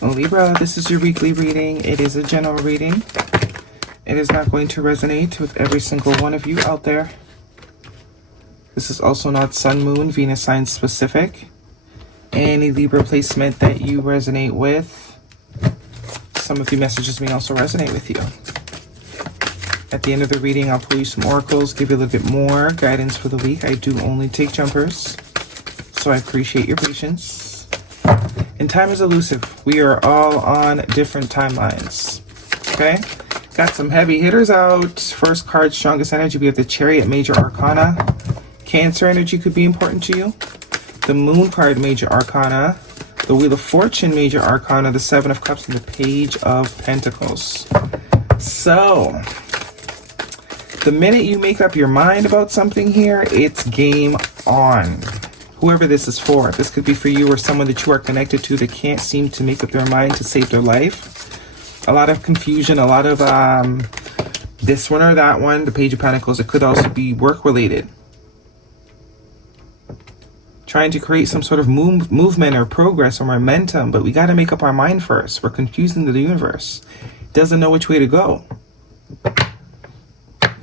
Libra, this is your weekly reading. It is a general reading. It is not going to resonate with every single one of you out there. This is also not Sun, Moon, Venus sign specific. Any Libra placement that you resonate with, some of the messages may also resonate with you. At the end of the reading, I'll pull you some oracles, give you a little bit more guidance for the week. I do only take jumpers, so I appreciate your patience. And time is elusive. We are all on different timelines. Okay? Got some heavy hitters out. First card, strongest energy. We have the Chariot, Major Arcana. Cancer energy could be important to you. The Moon card, Major Arcana. The Wheel of Fortune, Major Arcana. The Seven of Cups and the Page of Pentacles. So, the minute you make up your mind about something here, it's game on. Whoever this is for, this could be for you or someone that you are connected to that can't seem to make up their mind to save their life. A lot of confusion, a lot of this one or that one, the Page of Pentacles. It could also be work related. Trying to create some sort of movement or progress or momentum, but we got to make up our mind first. We're confusing the universe. It doesn't know which way to go.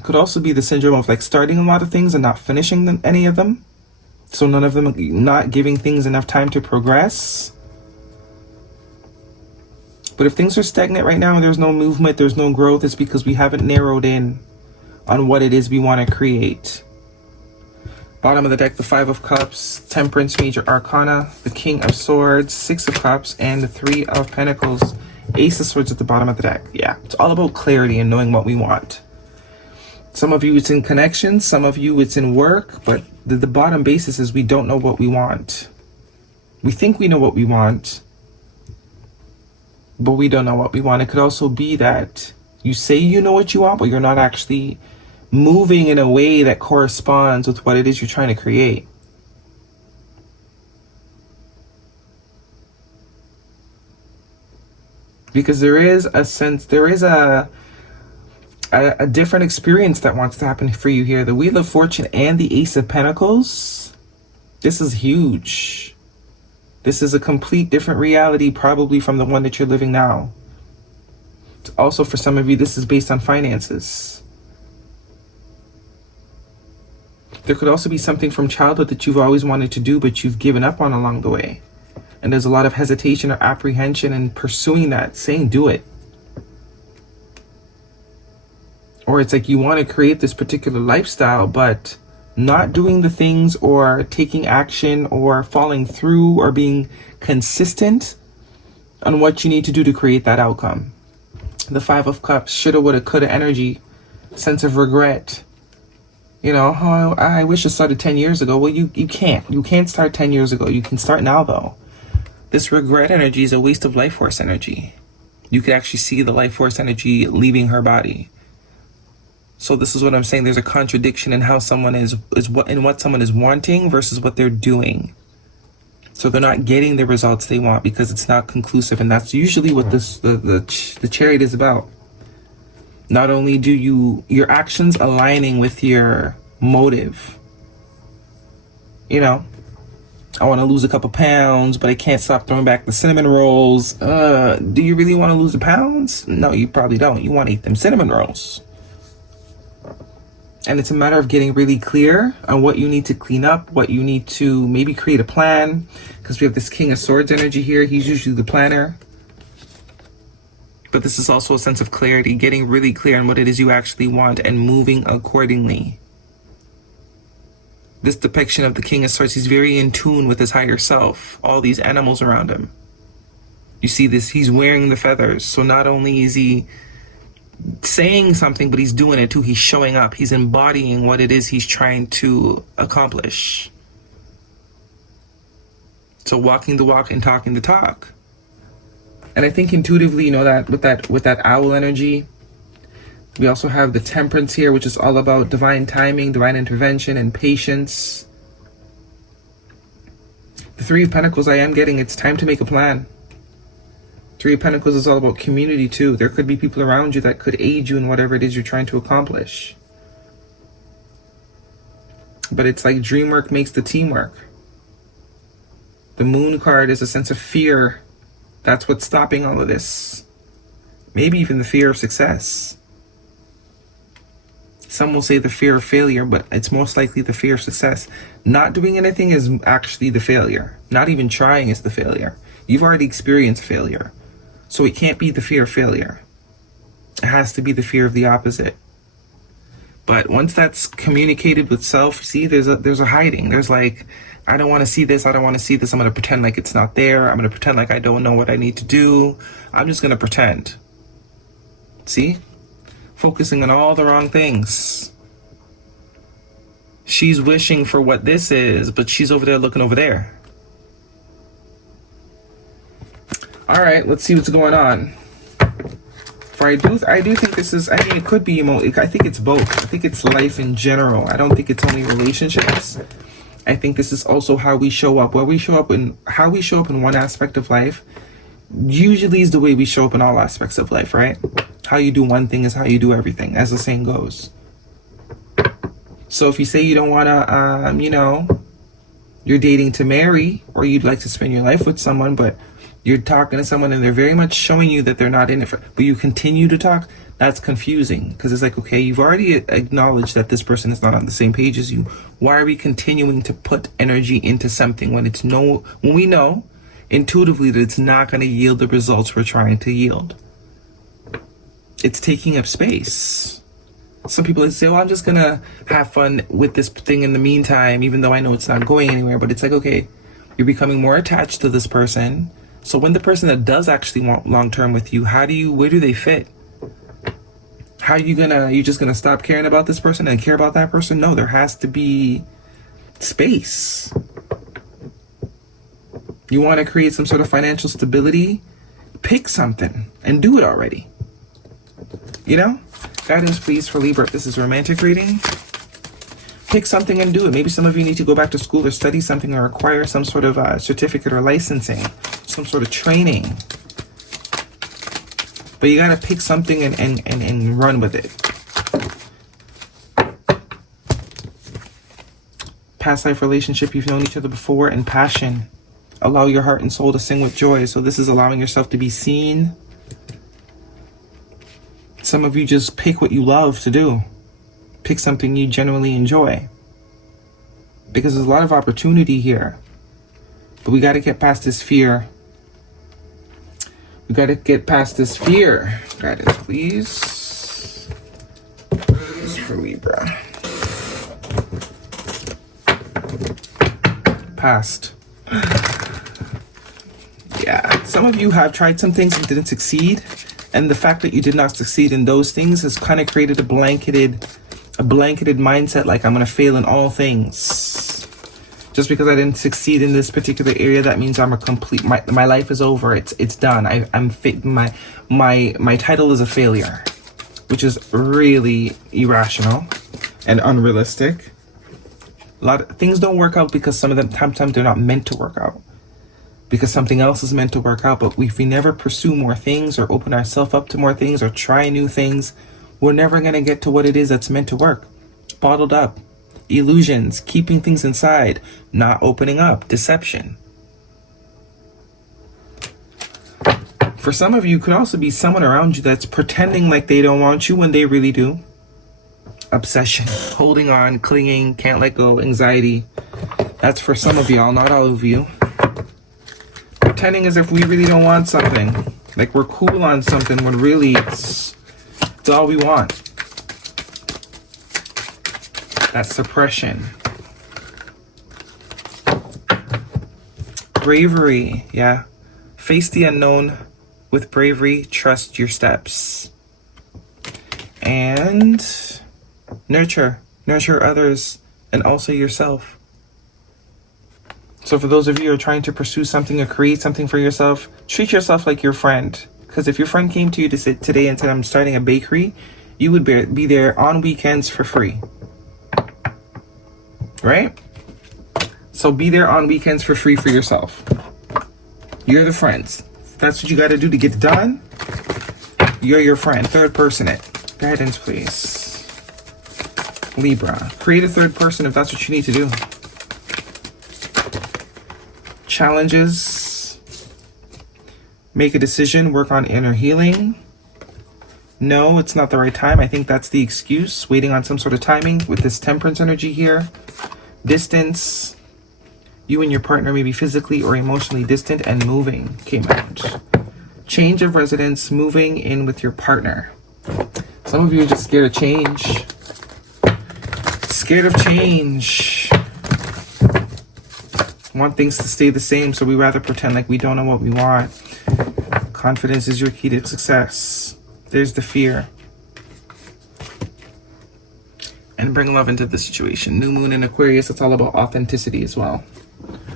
Could also be the syndrome of like starting a lot of things and not finishing them, any of them. So none of them, not giving things enough time to progress. But if things are stagnant right now and there's no movement, there's no growth, it's because we haven't narrowed in on what it is we want to create. Bottom of the deck, the Five of Cups, Temperance, Major Arcana, the King of Swords, Six of Cups, and the Three of Pentacles. Ace of Swords at the bottom of the deck. Yeah, it's all about clarity and knowing what we want. Some of you it's in connection, some of you it's in work, but the bottom basis is we don't know what we want. We think we know what we want, but we don't know what we want. It could also be that you say you know what you want, but you're not actually moving in a way that corresponds with what it is you're trying to create. Because there is a sense, there is a different experience that wants to happen for you here. The Wheel of Fortune and the Ace of Pentacles. This is huge. This is a complete different reality, probably from the one that you're living now. Also, for some of you, this is based on finances. There could also be something from childhood that you've always wanted to do, but you've given up on along the way. And there's a lot of hesitation or apprehension in pursuing that, saying do it. Or it's like you want to create this particular lifestyle, but not doing the things or taking action or following through or being consistent on what you need to do to create that outcome. The Five of Cups, shoulda, woulda, coulda energy, sense of regret. You know, oh, I wish I started 10 years ago. Well, you can't. You can't start 10 years ago. You can start now, though. This regret energy is a waste of life force energy. You could actually see the life force energy leaving her body. So this is what I'm saying. There's a contradiction in how someone is what someone is wanting versus what they're doing. So they're not getting the results they want because it's not conclusive, and that's usually what the Chariot is about. Not only do your actions aligning with your motive. You know, I want to lose a couple pounds, but I can't stop throwing back the cinnamon rolls. Do you really want to lose the pounds? No, you probably don't. You want to eat them cinnamon rolls. And it's a matter of getting really clear on what you need to clean up, what you need to maybe create a plan. Because we have this King of Swords energy here. He's usually the planner. But this is also a sense of clarity, getting really clear on what it is you actually want and moving accordingly. This depiction of the King of Swords, he's very in tune with his higher self, all these animals around him. You see this, he's wearing the feathers. So not only is he saying something, but he's doing it too. He's showing up. He's embodying what it is he's trying to accomplish. So walking the walk and talking the talk. And I think intuitively, you know, that with that owl energy, we also have the Temperance here, which is all about divine timing, divine intervention, and patience. The Three of Pentacles, I am getting, it's time to make a plan. Three of Pentacles is all about community too. There could be people around you that could aid you in whatever it is you're trying to accomplish. But it's like dream work makes the teamwork. The Moon card is a sense of fear That's what's stopping all of this. Maybe even the fear of success. Some will say the fear of failure, but it's most likely the fear of success. Not doing anything is actually the failure. Not even trying is the failure. You've already experienced failure. So it can't be the fear of failure. It has to be the fear of the opposite. But once that's communicated with self, see, there's a hiding. There's like, I don't want to see this. I don't want to see this. I'm going to pretend like it's not there. I'm going to pretend like I don't know what I need to do. I'm just going to pretend. See? Focusing on all the wrong things. She's wishing for what this is, but she's over there looking over there. All right, let's see what's going on. For I do think this is, I mean, it could be, I think it's both. I think it's life in general. I don't think it's only relationships. I think this is also how we show up. How we show up in one aspect of life usually is the way we show up in all aspects of life, right? How you do one thing is how you do everything, as the saying goes. So if you say you don't want to, you're dating to marry, or you'd like to spend your life with someone, but you're talking to someone and they're very much showing you that they're not in it for, but you continue to talk, that's confusing. Because it's like, okay, you've already acknowledged that this person is not on the same page as you. Why are we continuing to put energy into something when we know intuitively that it's not going to yield the results we're trying to yield? It's taking up space. Some people say, well, I'm just going to have fun with this thing in the meantime, even though I know it's not going anywhere. But it's like, okay, you're becoming more attached to this person. So when the person that does actually want long-term with you, where do they fit? How are you just gonna stop caring about this person and care about that person? No, there has to be space. You want to create some sort of financial stability? Pick something and do it already. Guidance, please, for Libra. If this is a romantic reading, pick something and do it. Maybe some of you need to go back to school or study something or acquire some sort of certificate or licensing, some sort of training. But you got to pick something and run with it. Past life relationship, you've known each other before, and passion. Allow your heart and soul to sing with joy. So this is allowing yourself to be seen. Some of you just pick what you love to do. Pick something you genuinely enjoy. Because there's a lot of opportunity here. But we got to get past this fear. We got to get past this fear. Guidance, please. This is for Libra. Past. Yeah. Some of you have tried some things and didn't succeed. And the fact that you did not succeed in those things has kind of created a blanketed mindset, like I'm going to fail in all things. Just because I didn't succeed in this particular area, that means I'm a complete, my life is over. It's done. I'm fit. My title is a failure, which is really irrational and unrealistic. A lot of things don't work out because some of them, sometimes they're not meant to work out. Because something else is meant to work out. But if we never pursue more things or open ourselves up to more things or try new things, we're never going to get to what it is that's meant to work. Bottled up. Illusions. Keeping things inside. Not opening up. Deception. For some of you, could also be someone around you that's pretending like they don't want you when they really do. Obsession. Holding on. Clinging. Can't let go. Anxiety. That's for some of y'all, not all of you. Pretending as if we really don't want something. Like we're cool on something when really it's all we want. That's suppression. Bravery, yeah. Face the unknown with bravery. Trust your steps. And nurture. Nurture others and also yourself. So for those of you who are trying to pursue something or create something for yourself, treat yourself like your friend. Because if your friend came to you to sit today and said, I'm starting a bakery, you would be there on weekends for free. Right? So be there on weekends for free for yourself. You're the friends. If that's what you got to do to get it done, you're your friend. Third person it. Guidance, please. Libra. Create a third person if that's what you need to do. Challenges. Make a decision, work on inner healing. No, it's not the right time. I think that's the excuse. Waiting on some sort of timing with this Temperance energy here. Distance. You and your partner may be physically or emotionally distant and moving came out. Change of residence, moving in with your partner. Some of you are just scared of change. Scared of change. Want things to stay the same, so we rather pretend like we don't know what we want. Confidence is your key to success. There's the fear. And bring love into the situation. New moon in Aquarius, it's all about authenticity as well.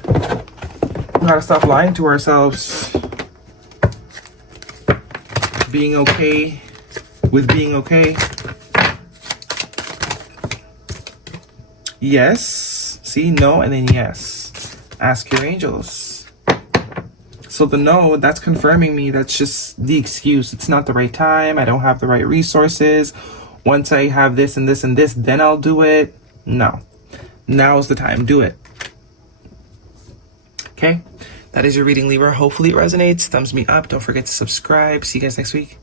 We gotta stop lying to ourselves. Being okay with being okay. Yes. See, no, and then yes. Ask your angels. So the no, that's confirming me. That's just the excuse. It's not the right time. I don't have the right resources. Once I have this and this and this, then I'll do it. No. Now's the time. Do it. Okay? That is your reading, Libra. Hopefully it resonates. Thumbs me up. Don't forget to subscribe. See you guys next week.